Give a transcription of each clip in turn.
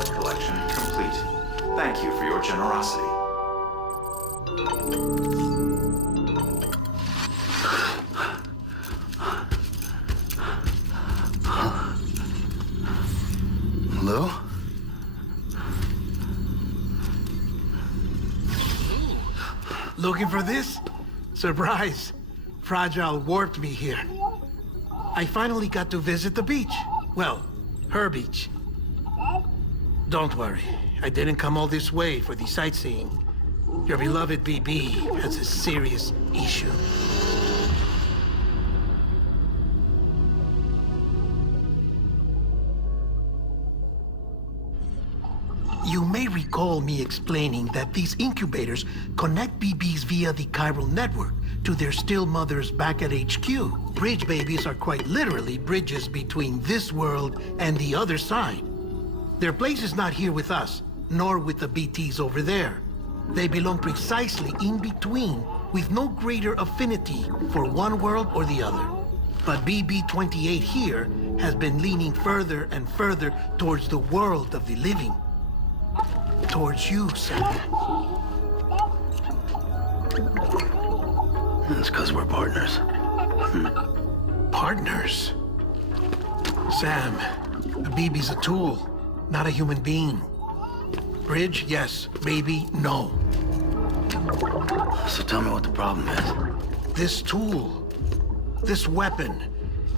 blood collection complete. Thank you for your generosity. Hello? Looking for this? Surprise! Fragile warped me here. I finally got to visit the beach. Well, her beach. Don't worry, I didn't come all this way for the sightseeing. Your beloved BB has a serious issue. You may recall me explaining that these incubators connect BBs via the Chiral Network to their still mothers back at HQ. Bridge babies are quite literally bridges between this world and the other side. Their place is not here with us, nor with the BTs over there. They belong precisely in between, with no greater affinity for one world or the other. But BB-28 here has been leaning further and further towards the world of the living. Towards you, Sam. It's because we're partners. Partners? Sam, a BB's a tool, not a human being. Bridge, yes. Baby, no. So tell me what the problem is. This tool, this weapon,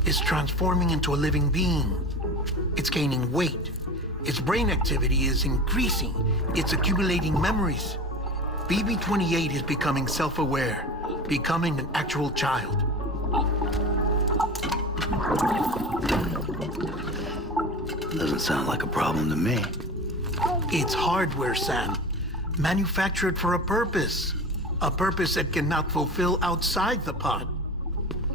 is transforming into a living being. It's gaining weight. Its brain activity is increasing. It's accumulating memories. BB-28 is becoming self-aware, becoming an actual child. Doesn't sound like a problem to me. It's hardware, Sam. Manufactured for a purpose. A purpose it cannot fulfill outside the pod.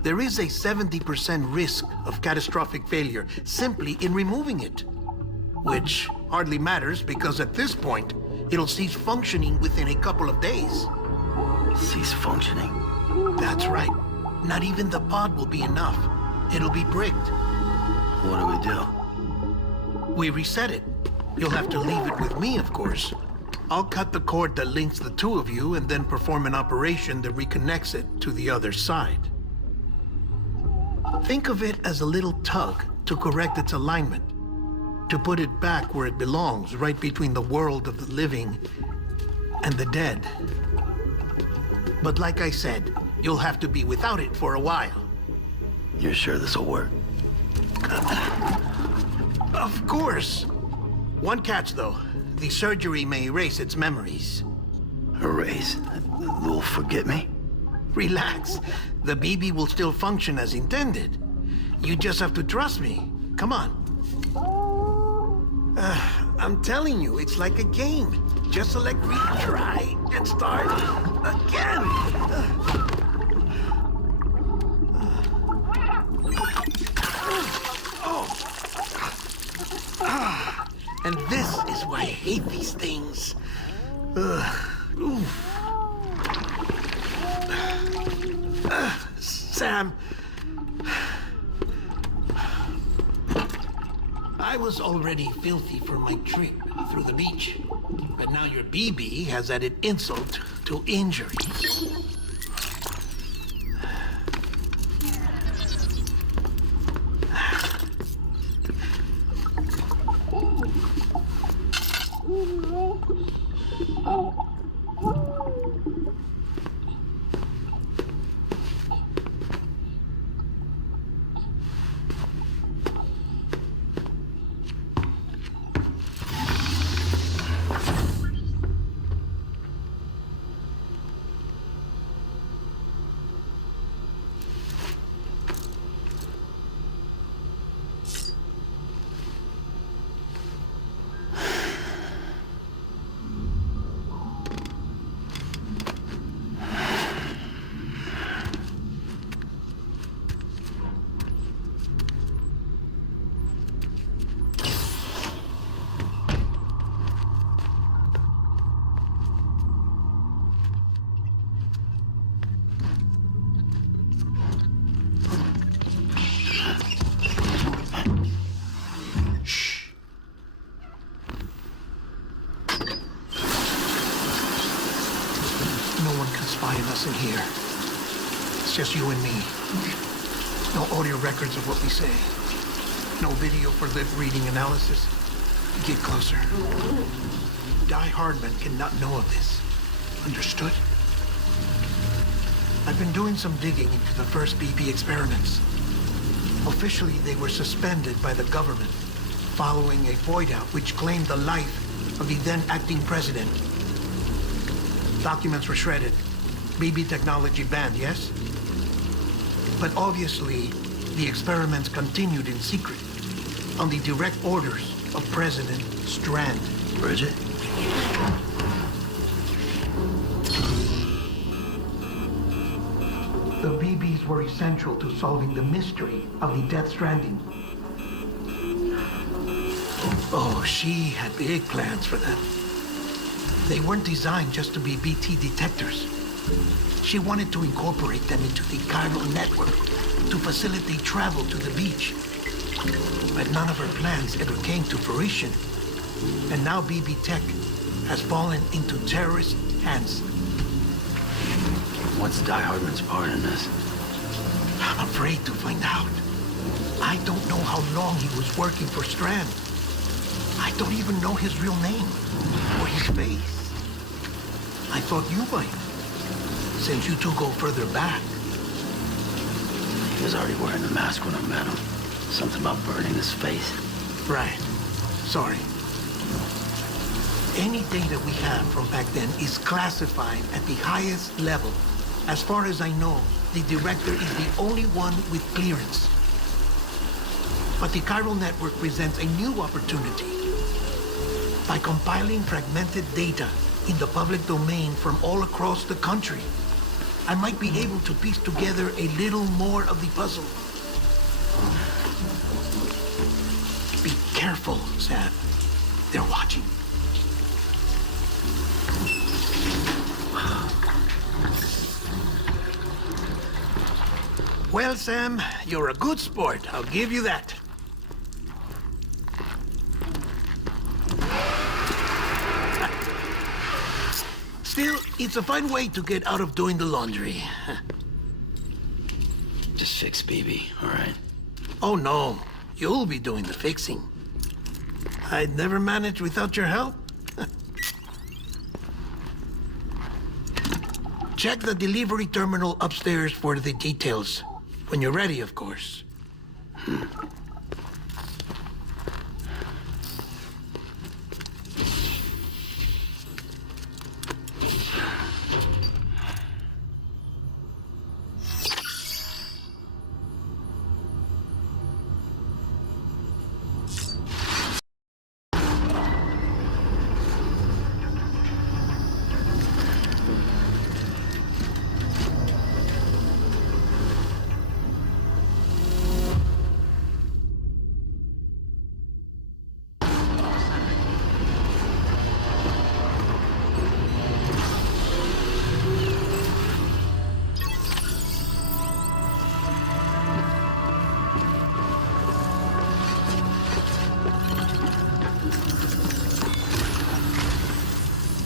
There is a 70% risk of catastrophic failure simply in removing it. Which hardly matters because at this point, it'll cease functioning within a couple of days. Cease functioning? That's right. Not even the pod will be enough. It'll be bricked. What do we do? We reset it. You'll have to leave it with me, of course. I'll cut the cord that links the two of you and then perform an operation that reconnects it to the other side. Think of it as a little tug to correct its alignment. To put it back where it belongs, right between the world of the living and the dead. But like I said, you'll have to be without it for a while. You're sure this'll work? Of course. One catch, though. The surgery may erase its memories. Erase? You'll forget me? Relax. The BB will still function as intended. You just have to trust me. Come on. I'm telling you, it's like a game. Just select retry and start again. And this is why I hate these things. Sam, I was already filthy for my trip through the beach, but now your BB has added insult to injury. spying us in here. It's just you and me. No audio records of what we say. No video for lip-reading analysis. Get closer. Die Hardman cannot know of this. Understood? I've been doing some digging into the first BB experiments. Officially, they were suspended by the government following a void-out which claimed the life of the then-acting president. Documents were shredded. BB technology banned, yes? But obviously, the experiments continued in secret, on the direct orders of President Strand. Bridget? The BBs were essential to solving the mystery of the Death Stranding. Oh, she had big plans for them. They weren't designed just to be BT detectors. She wanted to incorporate them into the Chiral Network to facilitate travel to the beach. But none of her plans ever came to fruition. And now BB Tech has fallen into terrorist hands. What's Die Hardman's part in this? I'm afraid to find out. I don't know how long he was working for Strand. I don't even know his real name or his face. I thought you might, since you two go further back. He was already wearing the mask when I met him. Something about burning his face. Right. Sorry. Any data we have from back then is classified at the highest level. As far as I know, the director is the only one with clearance. But the Chiral Network presents a new opportunity. By compiling fragmented data in the public domain from all across the country, I might be able to piece together a little more of the puzzle. Be careful, Sam. They're watching. Well, Sam, you're a good sport. I'll give you that. Still, it's a fine way to get out of doing the laundry. Just fix BB, all right? Oh, no. You'll be doing the fixing. I'd never manage without your help. Check the delivery terminal upstairs for the details. When you're ready, of course.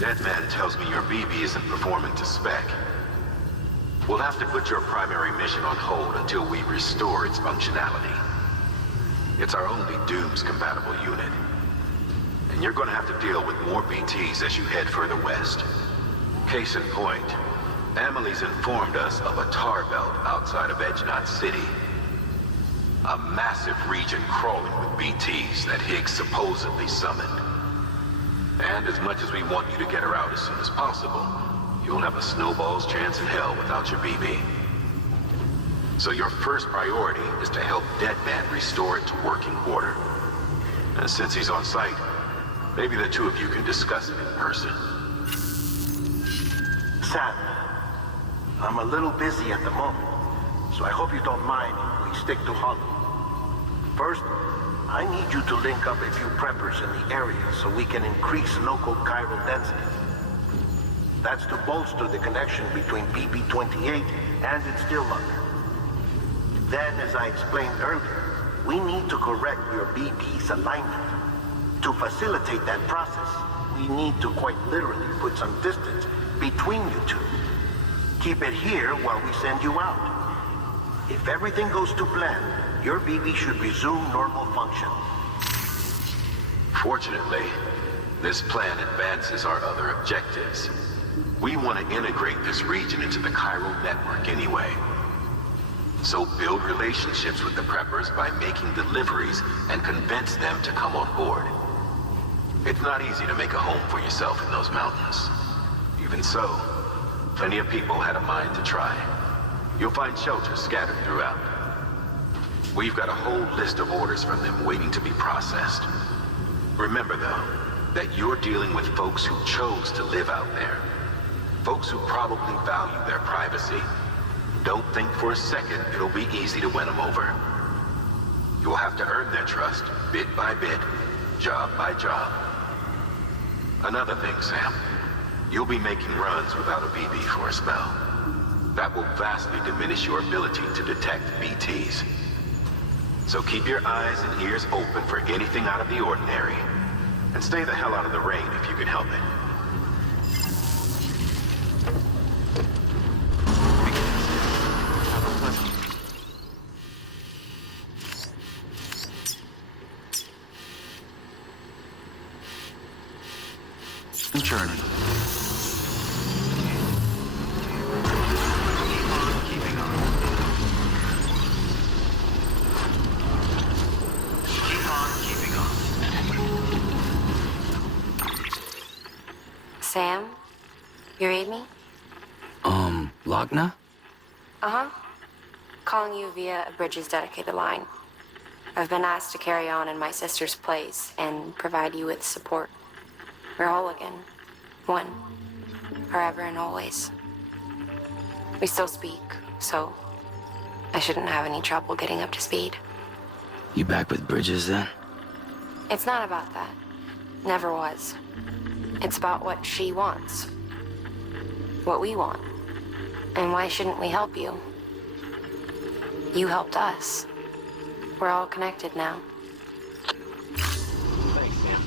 Deadman tells me your BB isn't performing to spec. We'll have to put your primary mission on hold until we restore its functionality. It's our only Dooms-compatible unit. And you're gonna have to deal with more BTs as you head further west. Case in point, Emily's informed us of a tar belt outside of Edgenot City. A massive region crawling with BTs that Higgs supposedly summoned. And as much as we want you to get her out as soon as possible, you'll have a snowball's chance in hell without your BB. So your first priority is to help Deadman restore it to working order. And since he's on site, maybe the two of you can discuss it in person. Sam, I'm a little busy at the moment, so I hope you don't mind if we stick to Hollow. First, I need you to link up a few preppers in the area so we can increase local chiral density. That's to bolster the connection between BB-28 and its Stillmother. Then, as I explained earlier, we need to correct your BB's alignment. To facilitate that process, we need to quite literally put some distance between you two. Keep it here while we send you out. If everything goes to plan, your BB should resume normal function. Fortunately, this plan advances our other objectives. We want to integrate this region into the Chiral Network anyway. So build relationships with the preppers by making deliveries and convince them to come on board. It's not easy to make a home for yourself in those mountains. Even so, plenty of people had a mind to try. You'll find shelters scattered throughout. We've got a whole list of orders from them waiting to be processed. Remember, though, that you're dealing with folks who chose to live out there. Folks who probably value their privacy. Don't think for a second it'll be easy to win them over. You'll have to earn their trust, bit by bit, job by job. Another thing, Sam. You'll be making runs without a BB for a spell. That will vastly diminish your ability to detect BTs. So keep your eyes and ears open for anything out of the ordinary. And stay the hell out of the rain if you can help it. Journey. Keeping on. Keep on keeping on. Sam? You read me? Lochna? Uh-huh. Calling you via a Bridges dedicated line. I've been asked to carry on in my sister's place and provide you with support. We're whole again. One. Forever and always. We still speak, so I shouldn't have any trouble getting up to speed. You back with Bridges then? It's not about that. Never was. It's about what she wants. What we want. And why shouldn't we help you? You helped us. We're all connected now. Thanks, Sam.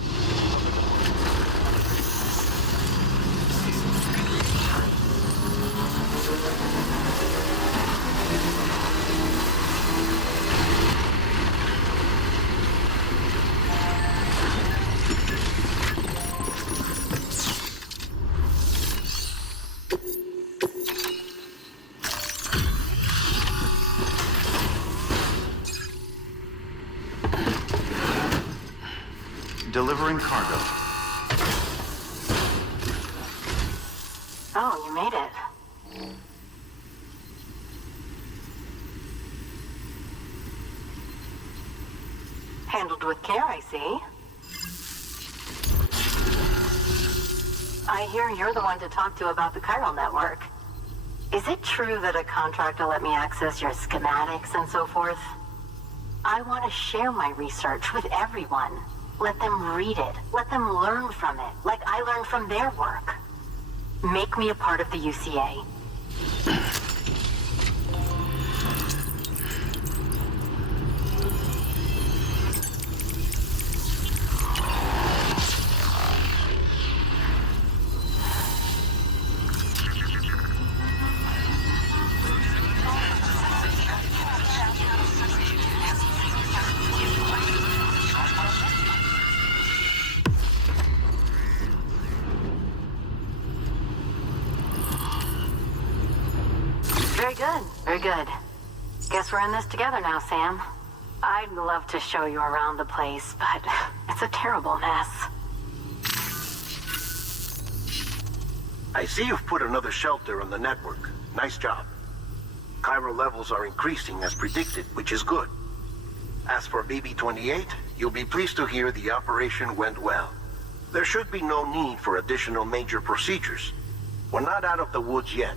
Delivering cargo. Oh, you made it. Handled with care, I see. I hear you're the one to talk to about the Chiral Network. Is it true that a contract will let me access your schematics and so forth? I want to share my research with everyone. Let them read it. Let them learn from it, like I learned from their work. Make me a part of the UCA. Very good, very good. Guess we're in this together now, Sam. I'd love to show you around the place, but it's a terrible mess. I see you've put another shelter on the network. Nice job. Chiral levels are increasing as predicted, which is good. As for BB-28, you'll be pleased to hear the operation went well. There should be no need for additional major procedures. We're not out of the woods yet,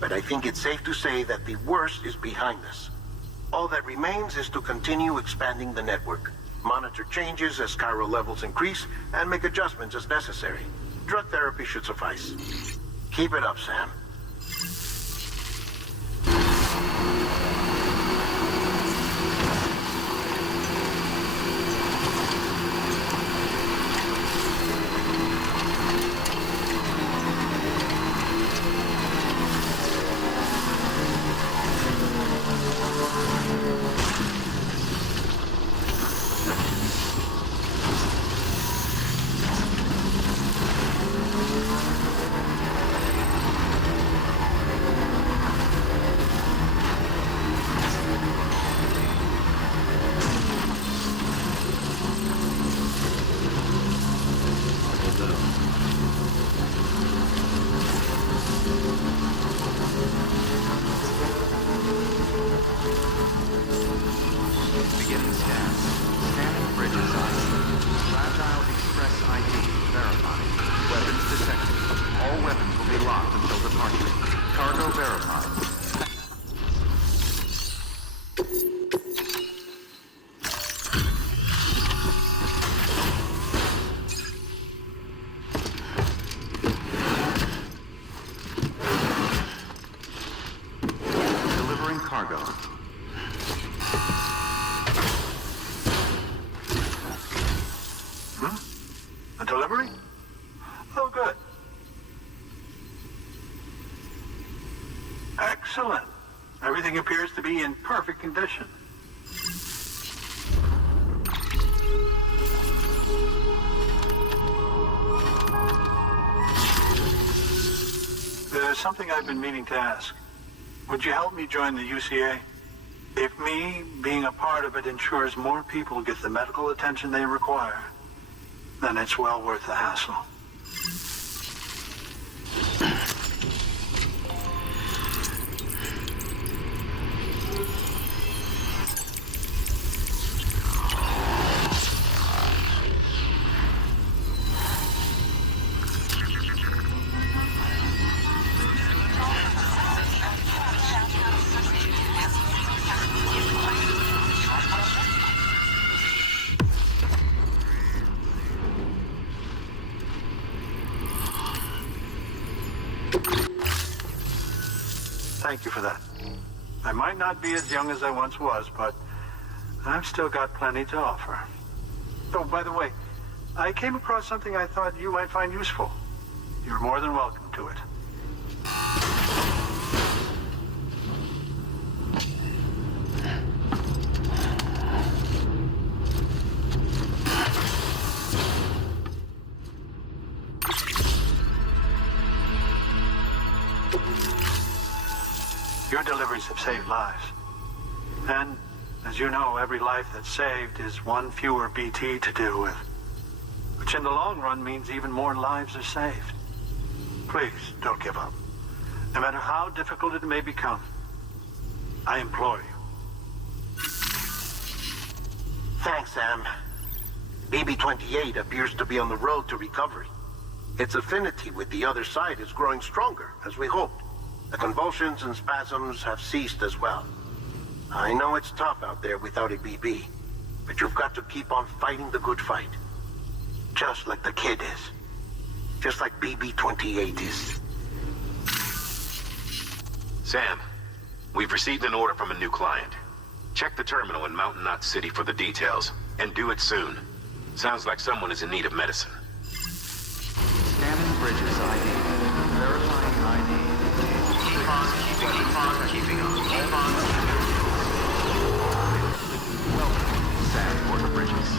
but I think it's safe to say that the worst is behind us. All that remains is to continue expanding the network, monitor changes as chiral levels increase, and make adjustments as necessary. Drug therapy should suffice. Keep it up, Sam. delivery? Oh, good. Excellent. Everything appears to be in perfect condition. There's something I've been meaning to ask. Would you help me join the UCA? If me being a part of it ensures more people get the medical attention they require, then it's well worth the hassle. Thank you for that. I might not be as young as I once was, but I've still got plenty to offer. Oh, by the way, I came across something I thought you might find useful. You're more than welcome to it. Your deliveries have saved lives. And, as you know, every life that's saved is one fewer BT to deal with. Which in the long run means even more lives are saved. Please, don't give up. No matter how difficult it may become, I implore you. Thanks, Sam. BB-28 appears to be on the road to recovery. Its affinity with the other side is growing stronger, as we hoped. The convulsions and spasms have ceased as well. I know it's tough out there without a BB, but you've got to keep on fighting the good fight. Just like the kid is. Just like BB-28 is. Sam, we've received an order from a new client. Check the terminal in Mountain Knot City for the details, and do it soon. Sounds like someone is in need of medicine. Scanning bridges ID. Verifying ID. Keep on keeping on. Hold on. Welcome, Sam Porter Bridges.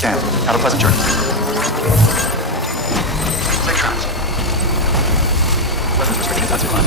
Sam, have a pleasant journey. Safe travels. Weapons restricting that's fun.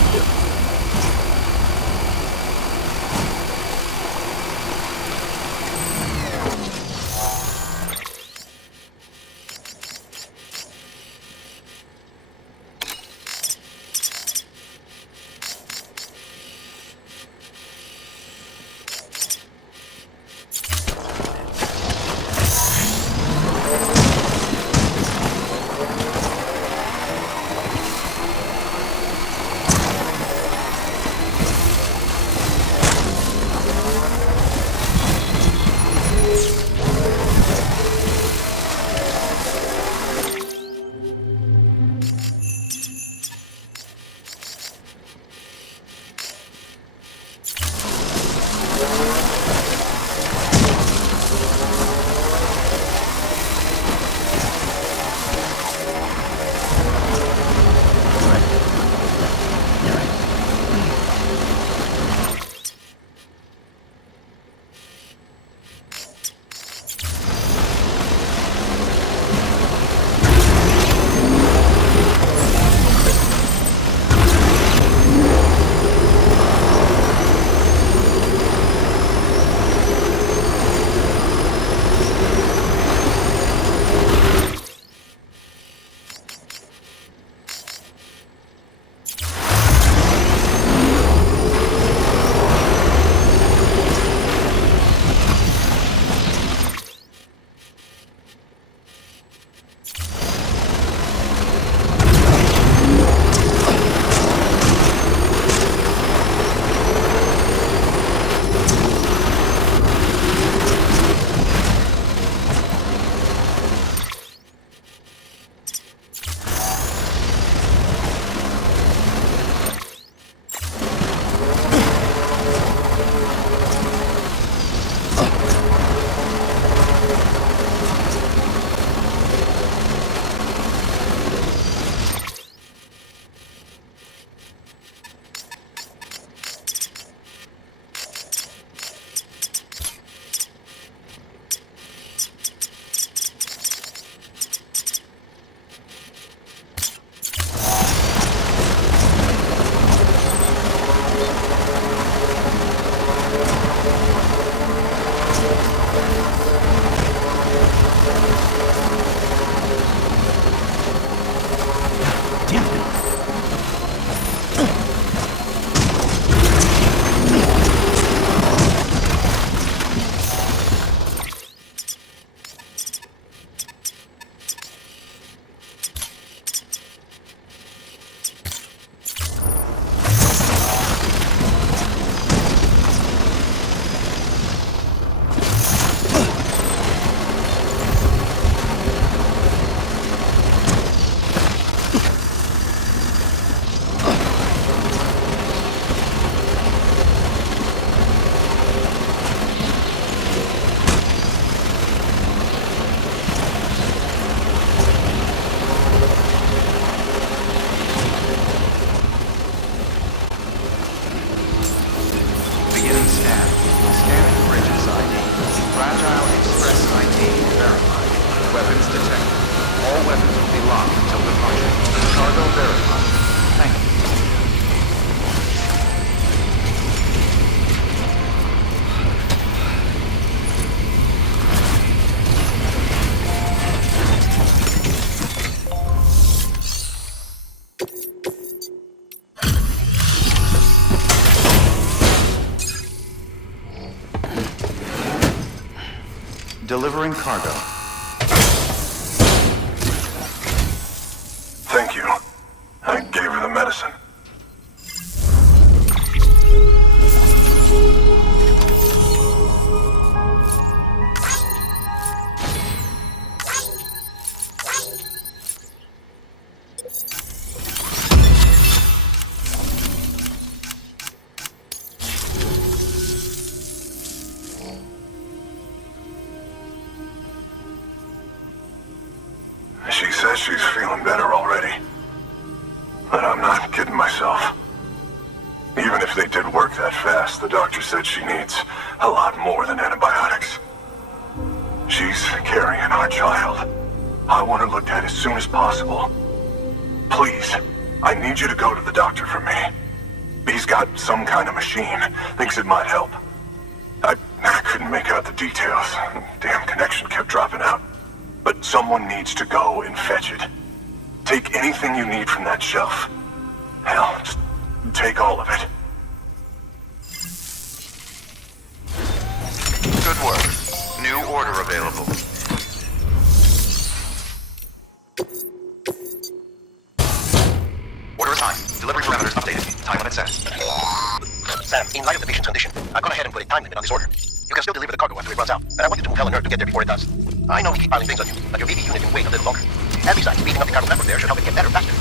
Delivering cargo. Thank you. I gave her the medicine. She says she's feeling better already. But I'm not kidding myself. Even if they did work that fast, the doctor said she needs a lot more than antibiotics. She's carrying our child. I want her looked at as soon as possible. Please, I need you to go to the doctor for me. He's got some kind of machine. Thinks it might help. I couldn't make out the details. Damn connection kept dropping out. But someone needs to go and fetch it. Take anything you need from that shelf. Hell, just take all of it. Good work. New order available. Order assigned. Delivery parameters updated. Time limit set. Sam, in light of the patient's condition, I've gone ahead and put a time limit on this order. You can still deliver the cargo after it runs out, but I want you to tell her to get there before it does. I know we keep piling things on you, but your BB unit can wait a little longer. And besides, speeding up the chiral network there should help it get better faster.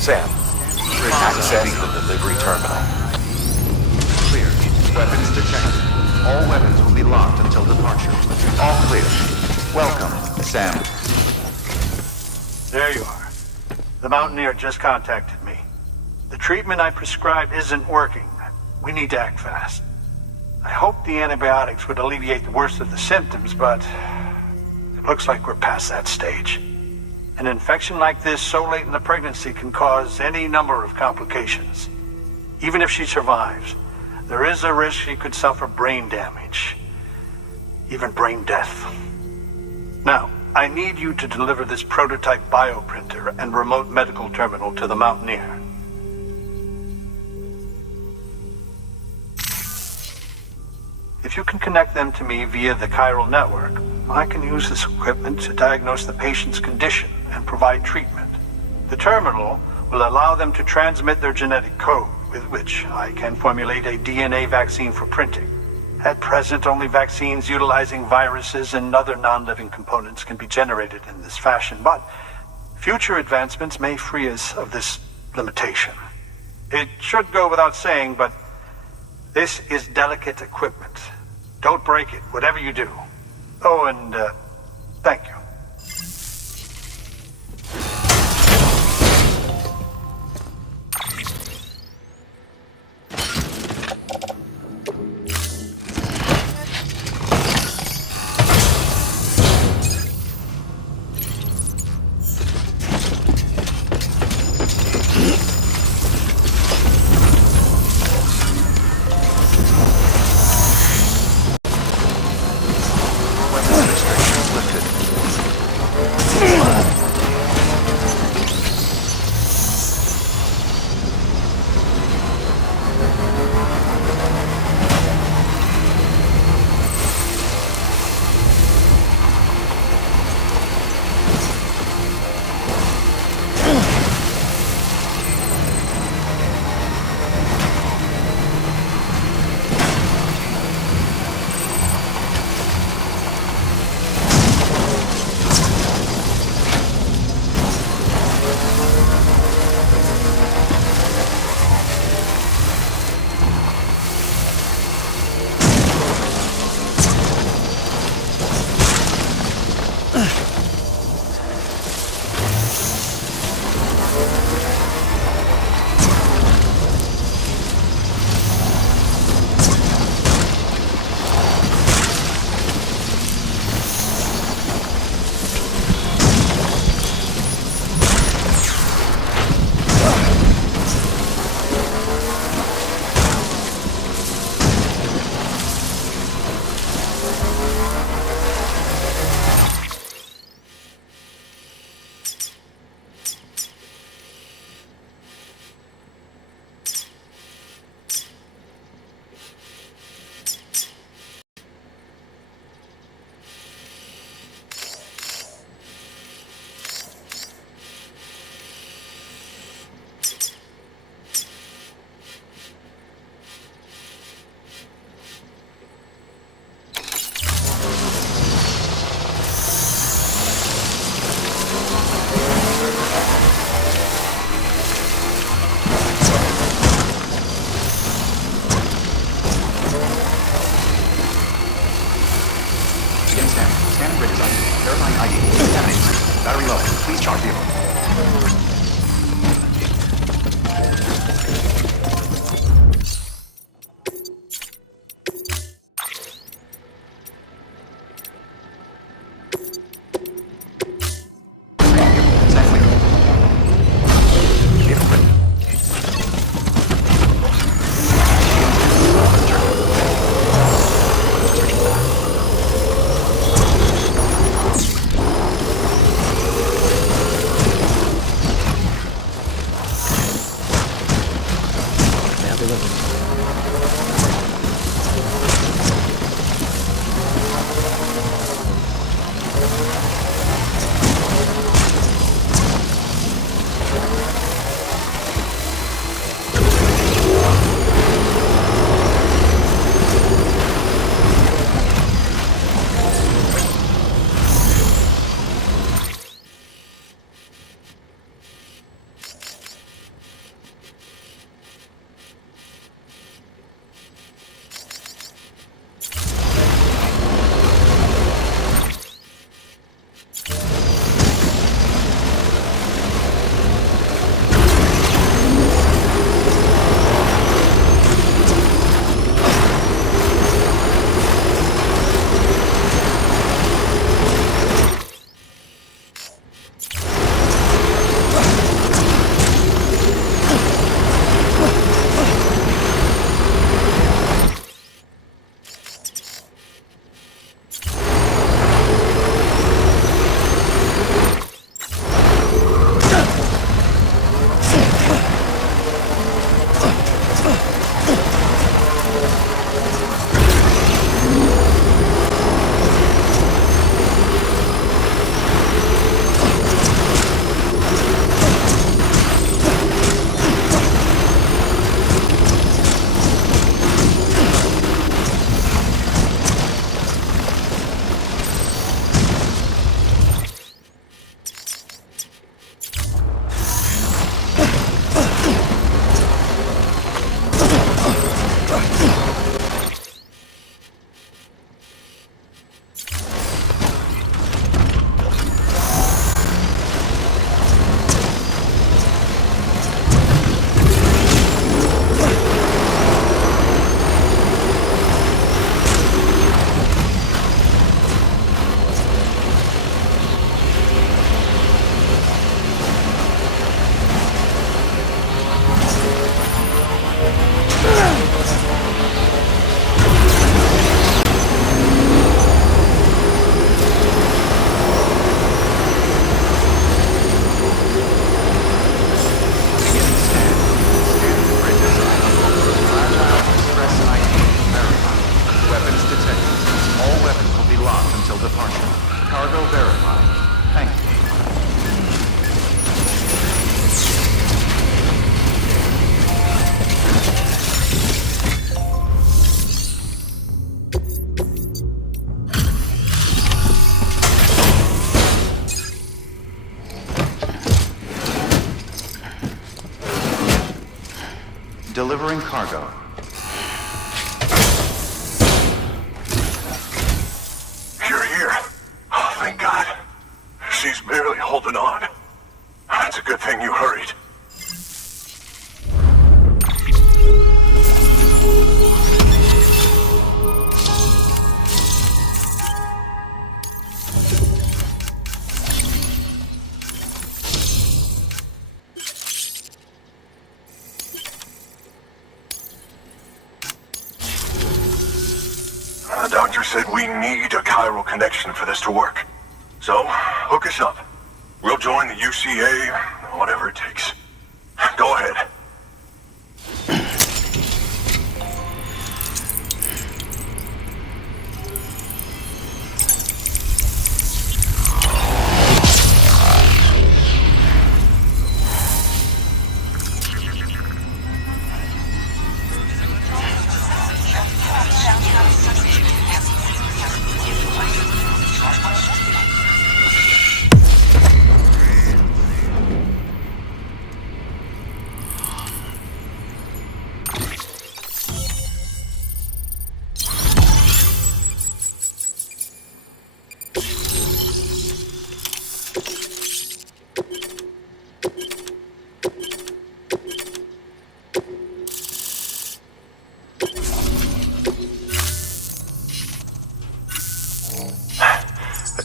Sam, accessing the delivery terminal. Clear. Weapons detected. All weapons will be locked until departure. All clear. Welcome, Sam. There you are. The Mountaineer just contacted me. The treatment I prescribed isn't working. We need to act fast. I hoped the antibiotics would alleviate the worst of the symptoms, but it looks like we're past that stage. An infection like this so late in the pregnancy can cause any number of complications. Even if she survives, there is a risk she could suffer brain damage, even brain death. Now, I need you to deliver this prototype bioprinter and remote medical terminal to the Mountaineer. If you can connect them to me via the Chiral Network, I can use this equipment to diagnose the patient's condition and provide treatment. The terminal will allow them to transmit their genetic code, with which I can formulate a DNA vaccine for printing. At present, only vaccines utilizing viruses and other non-living components can be generated in this fashion, but future advancements may free us of this limitation. It should go without saying, but this is delicate equipment. Don't break it, whatever you do. Oh, and thank you. until departure. Cargo verified. Thank you. Delivering cargo. You're here. Oh, thank God. She's barely holding on. It's a good thing you hurried. The doctor said we need a chiral connection for this to work. So, hook us up. We'll join the UCA, whatever it takes. Go ahead.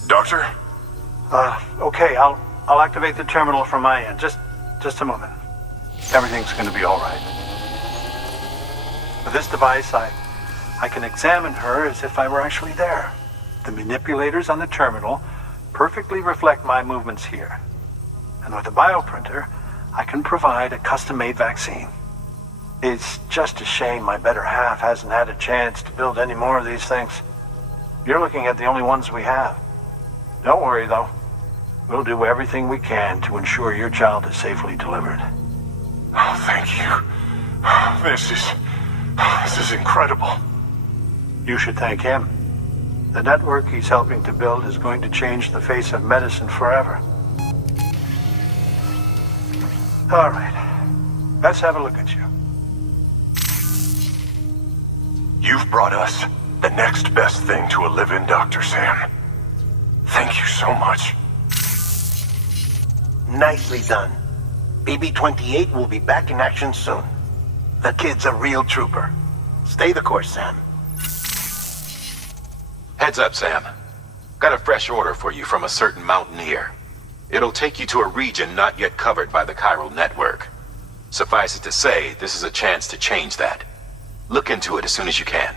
Doctor? Okay, I'll activate the terminal from my end. Just a moment. Everything's gonna be all right. With this device, I can examine her as if I were actually there. The manipulators on the terminal perfectly reflect my movements here. And with the bioprinter, I can provide a custom-made vaccine. It's just a shame my better half hasn't had a chance to build any more of these things. You're looking at the only ones we have. Don't worry, though. We'll do everything we can to ensure your child is safely delivered. Oh, thank you. This is incredible. You should thank him. The network he's helping to build is going to change the face of medicine forever. All right. Let's have a look at you. You've brought us the next best thing to a live-in Dr. Sam. Thank you so much. Nicely done. BB-28 will be back in action soon. The kid's a real trooper. Stay the course, Sam. Heads up, Sam. Got a fresh order for you from a certain Mountaineer. It'll take you to a region not yet covered by the Chiral Network. Suffice it to say, this is a chance to change that. Look into it as soon as you can.